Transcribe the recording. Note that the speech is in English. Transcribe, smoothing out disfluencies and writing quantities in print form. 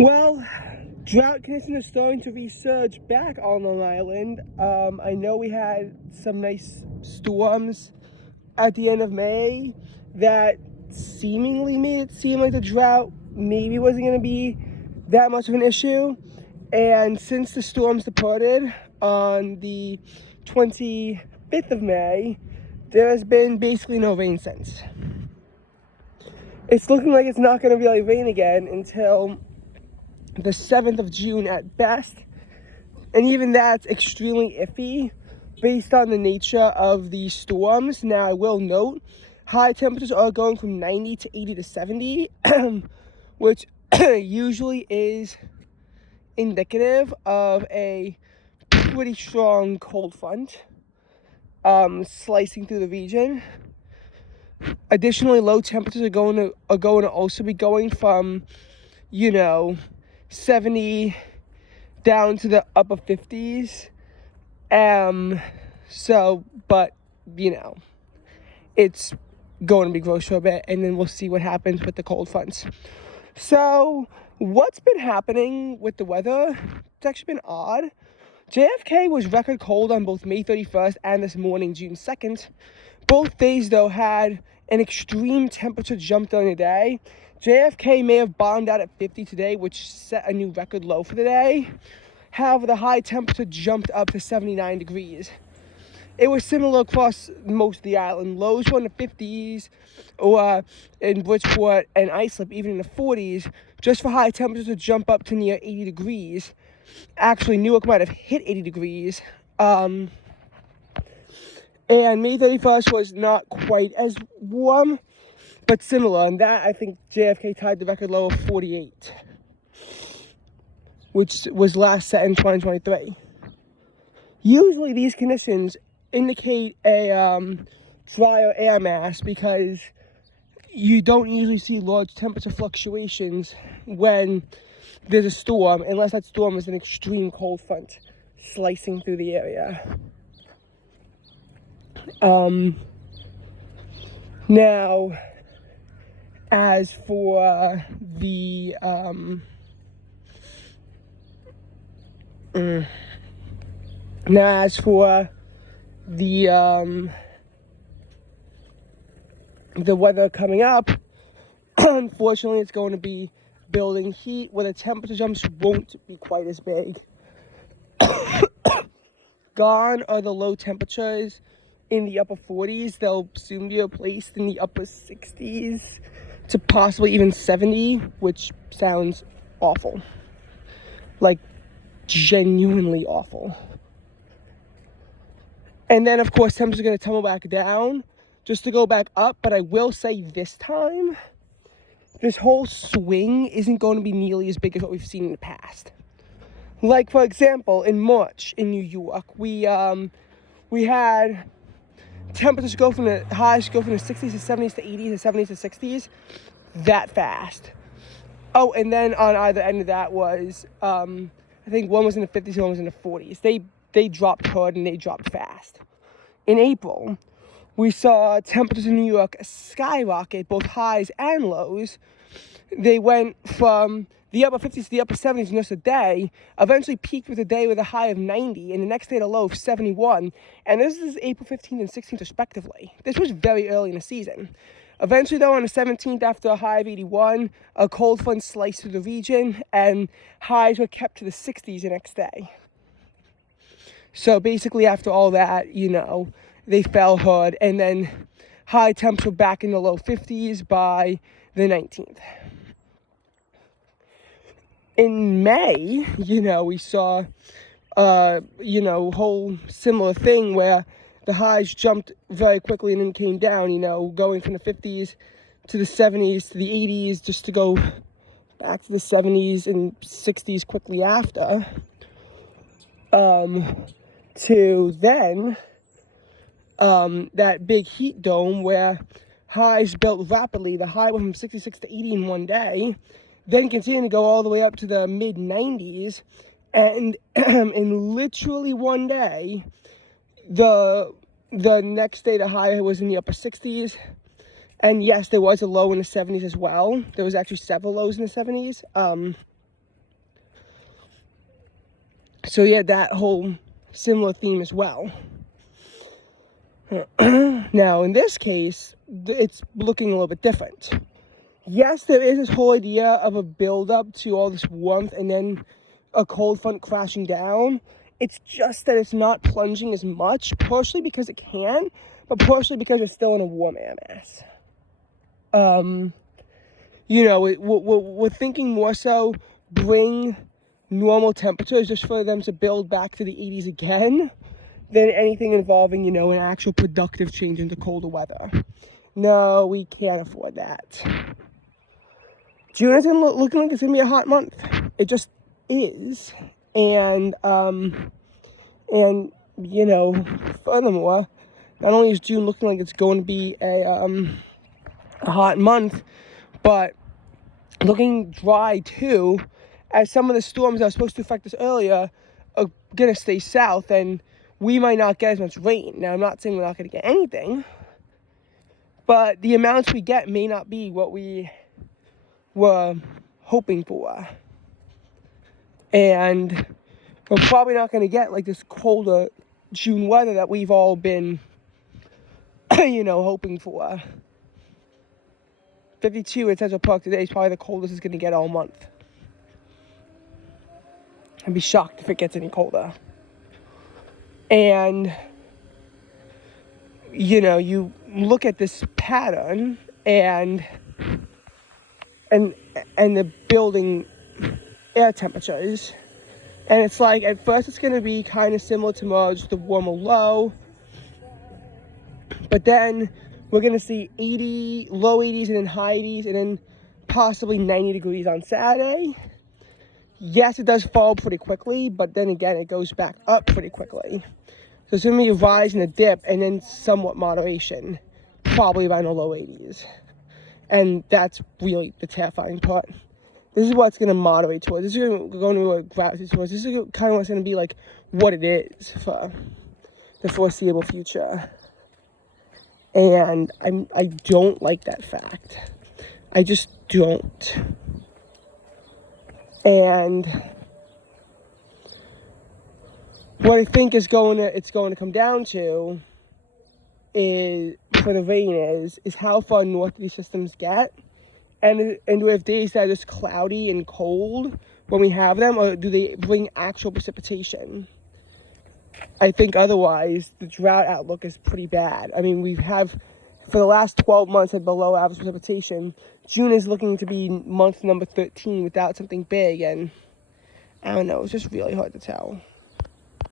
Well, drought conditions are starting to resurge back on Long Island. I know we had some nice storms at the end of May that seemingly made it seem like the drought maybe wasn't going to be that much of an issue. And since the storms departed on the 25th of May, there has been basically no rain since. It's looking like it's not going to really rain again until the 7th of June at best, and even that's extremely iffy based on the nature of the storms. Now, I will note, high temperatures are going from 90 to 80 to 70, which usually is indicative of a pretty strong cold front slicing through the region. Additionally, low temperatures are going to also be going from, 70 down to the upper 50s. But it's going to be gross for a bit, and then we'll see what happens with the cold fronts. So what's been happening with the weather? It's actually been odd. JFK was record cold on both May 31st and this morning, June 2nd. Both days, though, had an extreme temperature jump during the day. JFK may have bottomed out at 50 today, which set a new record low for the day. However, the high temperature jumped up to 79 degrees. It was similar across most of the island. Lows were in the 50s, or in Bridgeport and Islip, even in the 40s, just for high temperatures to jump up to near 80 degrees. Actually, Newark might have hit 80 degrees. And May 31st was not quite as warm, but similar. And that, I think, JFK tied the record low of 48, which was last set in 2023. Usually, these conditions indicate a drier air mass because you don't usually see large temperature fluctuations when there's a storm, unless that storm is an extreme cold front slicing through the area. Now, as for the weather coming up, unfortunately, it's going to be building heat where the temperature jumps won't be quite as big. Gone are the low temperatures in the upper 40s. They'll soon be replaced in the upper 60s to possibly even 70, which sounds awful. Like, genuinely awful. And then, of course, temperatures are going to tumble back down just to go back up. But I will say this time, this whole swing isn't going to be nearly as big as what we've seen in the past. Like, for example, in March in New York, we had temperatures go from the highs go from the 60s to 70s to 80s to 70s to 60s that fast. Oh, and then on either end of that was, I think one was in the 50s and one was in the 40s. They dropped hard and they dropped fast. In April, we saw temperatures in New York skyrocket, both highs and lows. They went from the upper 50s to the upper 70s in just a day, eventually peaked with a day with a high of 90, and the next day at a low of 71. And this is April 15th and 16th respectively. This was very early in the season. Eventually, though, on the 17th, after a high of 81, a cold front sliced through the region, and highs were kept to the 60s the next day. So basically, after all that, they fell hard, and then high temps were back in the low 50s by the 19th. In May, we saw, whole similar thing where the highs jumped very quickly and then came down, going from the 50s to the 70s to the 80s, just to go back to the 70s and 60s quickly after, to then that big heat dome where highs built rapidly. The high went from 66 to 80 in one day, then continued to go all the way up to the mid-90s, and in literally one day, the next day the high was in the upper 60s, And yes, there was a low in the 70s as well. There was actually several lows in the 70s. So yeah, that whole similar theme as well. Now, in this case, it's looking a little bit different. Yes, there is this whole idea of a build-up to all this warmth and then a cold front crashing down. It's just that it's not plunging as much, partially because it can, but partially because we're still in a warm air mass. We're thinking more so bring normal temperatures just for them to build back to the 80s again than anything involving, an actual productive change into colder weather. No, we can't afford that. June isn't looking like it's going to be a hot month. It just is. And furthermore, not only is June looking like it's going to be a hot month, but looking dry too, as some of the storms that were supposed to affect us earlier are going to stay south, and we might not get as much rain. Now, I'm not saying we're not going to get anything, but the amounts we get may not be what we were hoping for. And we're probably not going to get like this colder June weather that we've all been, hoping for. 52 at Central Park today is probably the coldest it's going to get all month. I'd be shocked if it gets any colder. And, you look at this pattern and the building air temperatures, and it's like at first it's going to be kind of similar to March, the warmer low, but then we're going to see low 80s and then high 80s and then possibly 90 degrees on Saturday. Yes, it does fall pretty quickly, but then again it goes back up pretty quickly. So it's going to be a rise and a dip and then somewhat moderation, probably around the low 80s. And that's really the terrifying part. This is what's going to moderate towards. This is going to gravitate towards. This is kind of what's going to be like what it is for the foreseeable future. And I don't like that fact. I just don't. And what I think it's going to come down to is, for the rain is how far north these systems get. And do we have days that are just cloudy and cold when we have them, or do they bring actual precipitation? I think otherwise, the drought outlook is pretty bad. I mean, for the last 12 months, had below average precipitation. June is looking to be month number 13 without something big, and I don't know, it's just really hard to tell.